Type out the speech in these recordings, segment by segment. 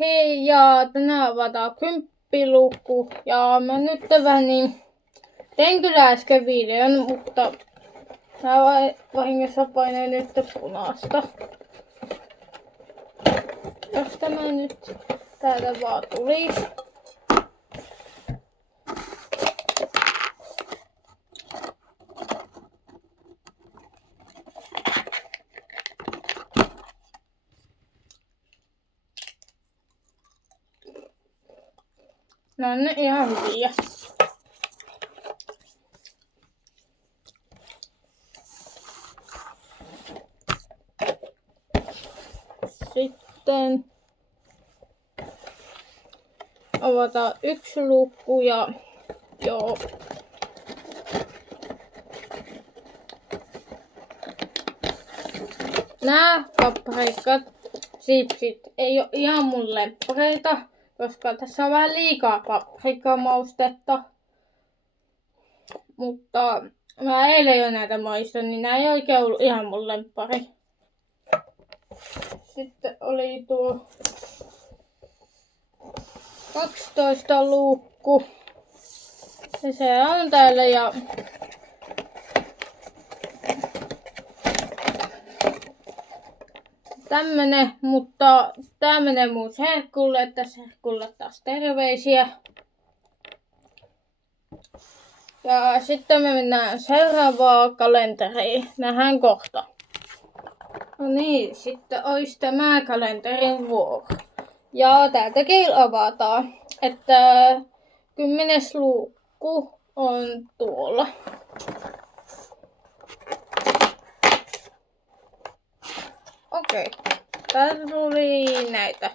Hei, ja tänään avataan 10-luukku. Ja mä nyt tein kyllä äsken videon, mutta mä vahingossa painoin nyt punaista. Jos tämä nyt täältä vaan tulisi. Nämä on ne ihan hyviä. Sitten avataan 1 luukku ja joo. Nää paprikat, sipsit ei oo ihan mun lemppareita, koska tässä on vähän liikaa paprikamaustetta. Mutta mä eilen jo näitä maistoin, niin nää ei oikein ollut ihan mun lemppari. Sitten oli tuo 12 luukku. Ja se on täällä ja tämmönen, mutta tää menee mun serkulle, että serkulle taas terveisiä. Ja sitten me mennään seuraavaan kalenteriin. Nähdään kohta. No niin, sitten olisi tämä kalenterin vuoro. Ja täältäkin avataan, että 10. luukku on tuolla. Okei, täältä tuli näitä.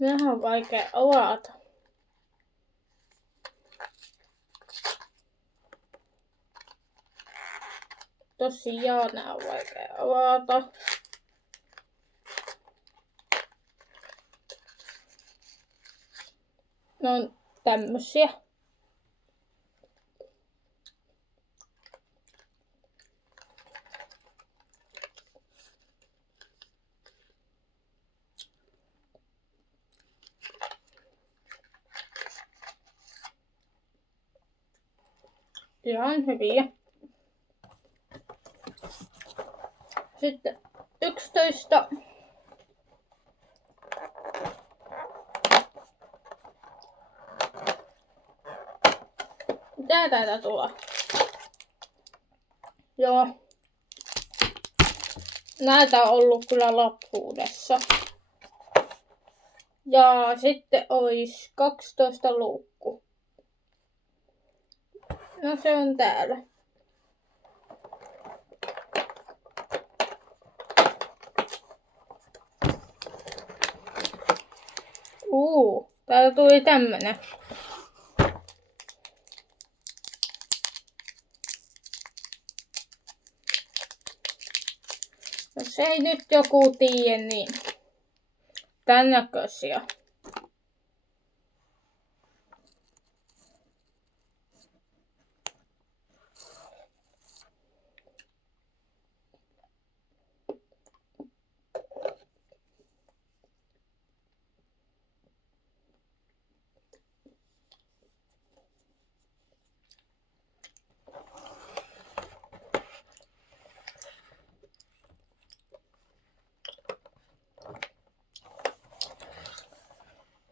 Vähän on vaikea avata. Tosiaan nää on vaikea avata. Ne on tämmösiä. Ihan hyviä. Sitten 11. Mitä täältä tulee? Joo. Näitä on ollut kyllä lapsuudessa. Ja sitten olisi 12 luukku. No se on täällä. Täällä tuli tämmönen. Jos ei nyt joku tiedä, niin tän näköisiä.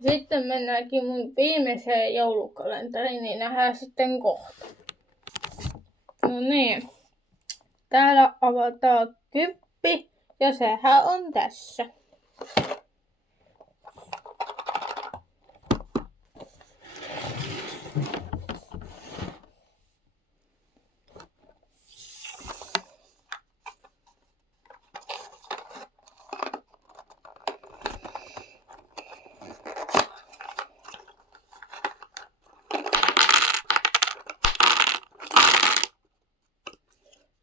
Sitten mennäänkin mun viimeiseen joulukalenteriin, niin nähdään sitten kohta. No niin. Täällä avataan 10 ja sehän on tässä.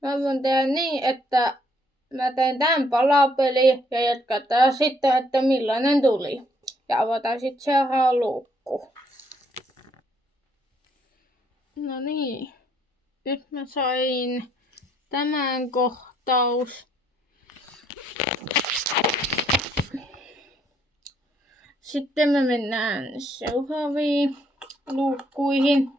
Mä voin tehdä niin, että mä teen tämän palapeli ja jatketaan sitten, että millainen tuli. Ja avataan sitten seuraava luukku. No niin. Nyt mä sain tämän kohtaus. Sitten me mennään seuraaviin luukkuihin.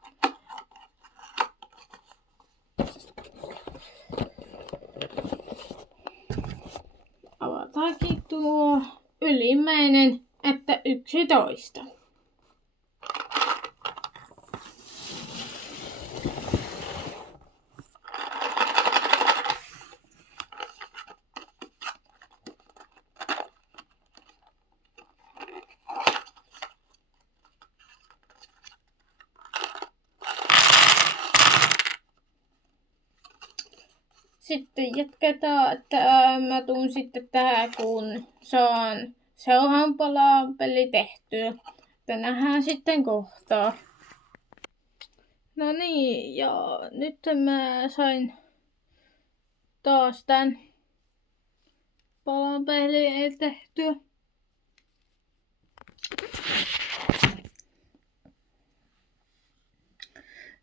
Avataankin tuo ylimmäinen, että 11. Sitten jatketaan, että mä tuun sitten tähän, kun saan seuraavan palapeli tehtyä. Että nähdään sitten kohtaa. No niin, ja nyt mä sain taas tän palapelin tehtyä.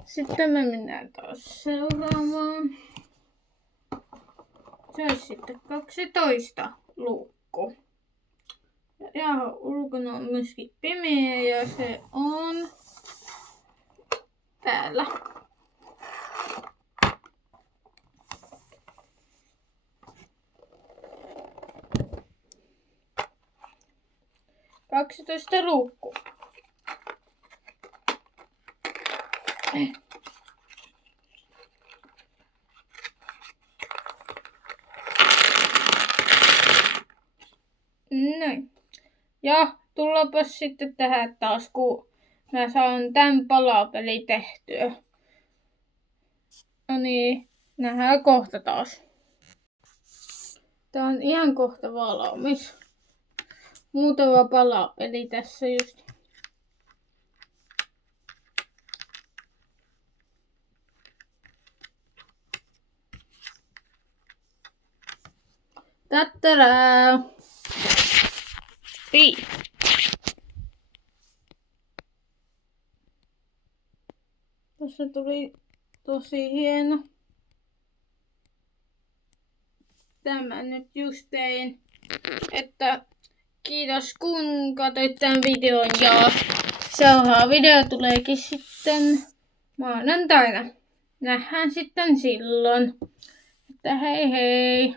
Sitten me mennään taas seuraavaan. Se olisi sitten 12 luukku. Ja ulkona on myöskin pimeä ja se on täällä. Kaksitoista luukku. Noin. Ja tullapas sitten tähän taas, kun mä saan tän palapeli tehtyä. No niin, nähdään kohta taas. Tää on ihan kohta valmis. Muutama palapeli tässä just. Tattaraa! Hei! Tässä tuli tosi hieno. Tämä nyt just tein. Että kiitos kun katsoit tämän videon ja seuraava video tuleekin sitten maanantaina. Nähdään sitten silloin. Että hei hei!